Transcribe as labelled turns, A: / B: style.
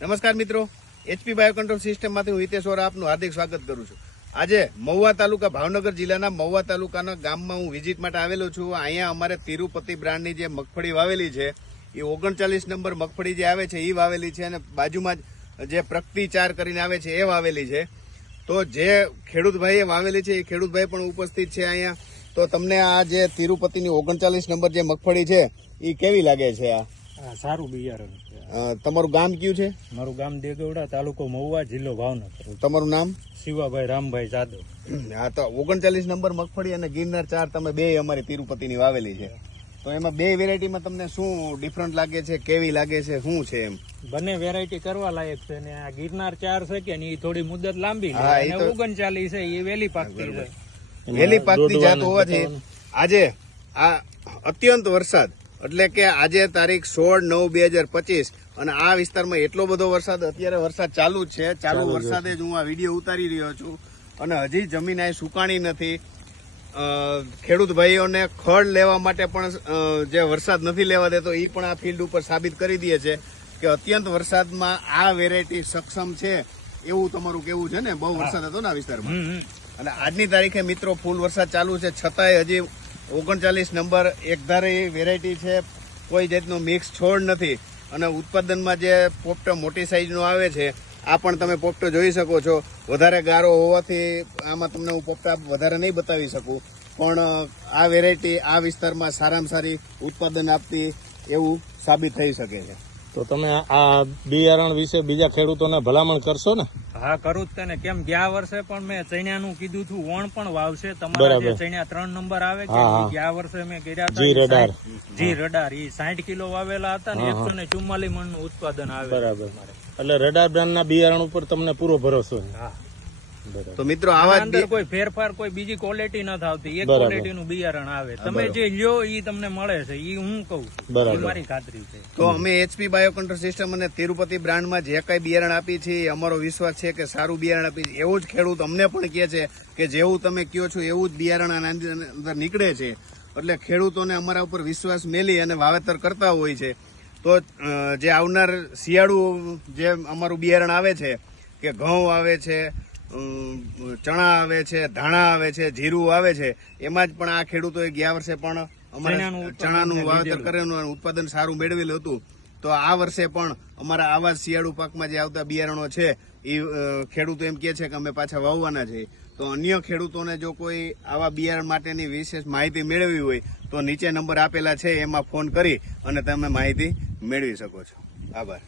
A: નમસ્કાર મિત્રો HP bio control સિસ્ટમમાંથી હું હિતેશ વોરા આપનું હાર્દિક સ્વાગત કરું છું. આજે મહુવા તાલુકા ભાવનગર જિલ્લાના મહુવા તાલુકાના ગામમાં હું વિઝિટ માટે આવેલો છું. અહીંયા અમારે તિરુપતિ બ્રાન્ડની જે મગફળી વાવેલી છે, એ ઓગણચાલીસ નંબર મગફળી જે આવે છે, એ વાવેલી છે અને બાજુમાં જ પ્રગતિ ચાર કરીને આવે છે, એ વાવેલી છે. તો જે ખેડૂતભાઈએ વાવેલી છે, એ ખેડૂતભાઈ પણ ઉપસ્થિત છે અહીંયા. તો તમને આ જે તિરુપતિની ઓગણચાલીસ નંબર જે મગફળી છે, એ કેવી લાગે છે આ?
B: સારું બિયારણ
A: તમારું ગામ કયું છે?
B: મારું ગામ દેગવડા તાલુકો મહુવા જિલ્લો ભાવનગર.
A: તમારું નામ?
B: શિવાભાઈ રામભાઈ જાદવ.
A: હા તો ઓગણચાલીસ નંબર મગફળી અને ગિરનાર ચાર તમે બે અમારી તિરુપતિની વાવેલી છે. તો એમાં બે વેરાયટીમાં તમને શું ડિફરન્ટ લાગે છે કેવી લાગે છે શું છે એમ?
B: બંને વેરાયટી કરવા લાયક છે ને આ ગિરનાર ચાર છે કે ને એ થોડી મુદત લાંબી લે.
A: હા, એ તો-
B: ઓગણચાલીસ છે એ વેલી પાકતી છે.
A: વહેલી પાકતી જાત હોવાથી આજે આ અત્યંત વરસાદ. એટલે કે આજે તારીખ સોળ નવ બે હજાર પચીસ અને આ વિસ્તારમાં એટલો બધો વરસાદ અત્યારે વરસાદ ચાલુ જ છે. ચાલુ વરસાદે જ હું આ વીડિયો ઉતારી રહ્યો છું અને હજી જમીન આ સુકાણી નથી. ખેડૂત ભાઈઓને ખડ લેવા માટે પણ જે વરસાદ નથી લેવા દેતો એ પણ આ ફિલ્ડ ઉપર સાબિત કરી દે છે કે અત્યંત વરસાદમાં આ વેરાયટી સક્ષમ છે એવું તમારું કેવું છે ને? બહુ વરસાદ હતો ને આ વિસ્તારમાં. અને આજની તારીખે મિત્રો ફૂલ વરસાદ ચાલુ છે. છતાંય હજી ઓગણચાલીસ નંબર એકધારી વેરાયટી છે. કોઈ જાતનો મિક્સ છોડ નથી. અને ઉત્પાદનમાં જે પોપટો મોટી સાઈઝનો આવે છે, આ પણ તમે પોપટો જોઈ શકો છો. વધારે ગારો હોવાથી આમાં તમને હું પોપટા વધારે નહીં બતાવી શકું. પણ આ વેરાયટી આ વિસ્તારમાં સારામાં સારી ઉત્પાદન આપતી એવું સાબિત થઈ શકે છે.
C: તો તમે આ બિયારણ વિશે બીજા ખેડૂતોને ભલામણ કરશો ને?
B: હા કરું જ તેને. કેમ ગયા વર્ષે પણ મેં ચણ્યાનું કીધું હતું વણ પણ વાવશે. તમારા જે ચણ્યા ત્રણ નંબર આવે કે ગયા વર્ષે મેં કર્યા
C: જી રડાર.
B: જી રડાર. ઈ સાઠ કિલો વાવેલા હતા ને એકસો ને ચુમ્માલીસ મણનું ઉત્પાદન આવે
C: બરાબર. એટલે રડાર બ્રાન્ડના બિયારણ ઉપર તમને પૂરો ભરોસો
B: હા.
A: તો મિત્રો આવા
B: અંદર કોઈ ફેરફાર કોઈ બીજી ક્વોલિટી ન થતી એક ક્વોલિટી નું બિયારણ આવે. તમે જે લ્યો ઈ તમને મળે છે. ઈ હું કહું છું. મારી ખાતરી છે.
A: તો અમે એચપી બાયો કંટ્રોલ સિસ્ટમ અને તિરુપતિ બ્રાન્ડમાં જે કઈ બિયારણ આપી છે અમારો વિશ્વાસ છે કે સારું બિયારણ આપી છે. એવું જ ખેડૂત અમને પણ કહે છે કે જેવું તમે કયો છો એવું જ બિયારણ અંદર નીકળે છે. એટલે ખેડૂતોને અમારા ઉપર વિશ્વાસ મેલી અને વાવેતર કરતા હોય છે. તો જે આવનાર શિયાળુ જે અમારું બિયારણ આવે છે કે ઘઉં આવે છે ચણા આવે છે ધાણા આવે છે જીરું આવે છે એમાં જ પણ આ ખેડૂતોએ ગયા વર્ષે પણ અમારે
B: ચણાનું
A: વાવેતર કરેલું અને ઉત્પાદન સારું મેળવેલું હતું. તો આ વર્ષે પણ અમારા આવા શિયાળુ પાકમાં જે આવતા બિયારણો છે એ ખેડૂતો એમ કે છે કે અમે પાછા વાવવાના છે. તો અન્ય ખેડૂતોને જો કોઈ આવા બિયારણ માટેની વિશેષ માહિતી મેળવવી હોય તો નીચે નંબર આપેલા છે એમાં ફોન કરી અને તમે માહિતી મેળવી શકો છો. આભાર.